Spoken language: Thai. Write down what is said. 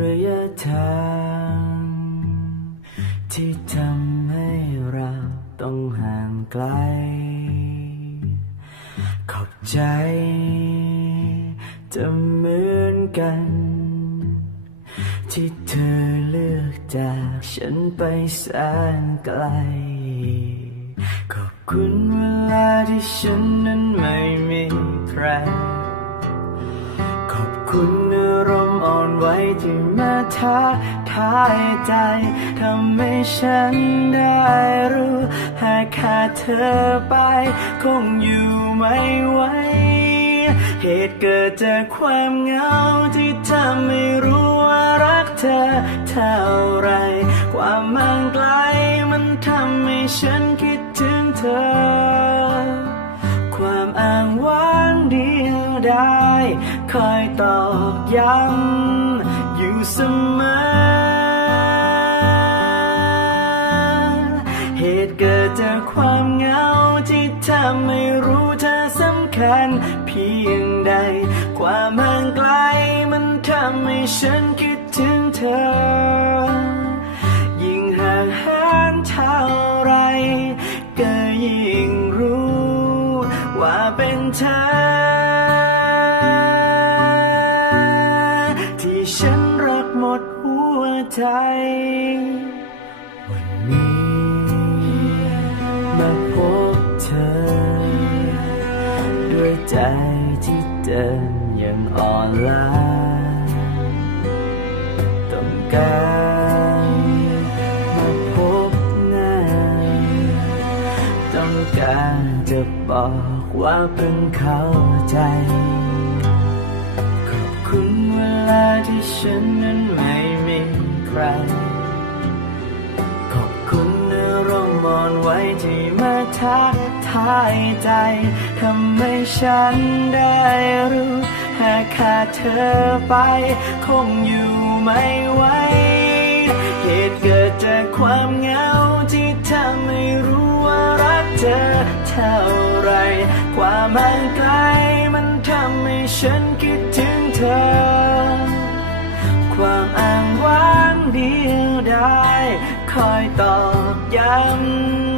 ระยะทางที่ทำให้เราต้องห่างไกล ขอบใจ จะเหมือนกัน ที่เธอเลือกจากฉันไปแสนไกล ขอบคุณเวลาที่ฉันนั้นไม่มีใคร ขอบคุณ ว้ที่มาท้าทายใจทำให้ฉันได้รู้ หากขาดเธอไป คงอยู่ไม่ไหวเหตุเกิดจากความเหงาที่ทำให้รู้ว่ารักเธอเท่าไร ความห่างไกลมันทำให้ฉันคิดถึงเธอ ได้ คอยตอกย้ำอยู่เสมอ เหตุเกิดจากความเหงาที่ทำให้รู้เธอสำคัญเพียงใด ความห่างไกลมันทำให้ฉันคิดถึงเธอ ยิ่งห่างหานเท่าไรก็ยิ่งรู้ ว่าเป็นเธอ ใจ วันนี้มาพบเธอ ด้วยใจที่เดินยังอ่อนล้าต้องการมาพบหน้า ต้องการจะบอกว่าเพิ่งเข้าใจ ขอบคุณเวลาที่ฉันนั้นม่มีใค ร ขอบคุณอารมอ่อนไหวที่มาทักทายใจทำให้ฉันได้รู้หากขาดเธอไป คงอยู่ไม่ไหวเหตุเกิดจากความเหงาที่ทำให้รู้ว่ารักเธอเท่าไรความห่างไกลมันทำให้ฉันคิดถึงเธอ เดียวได้คอยตอบย้ำ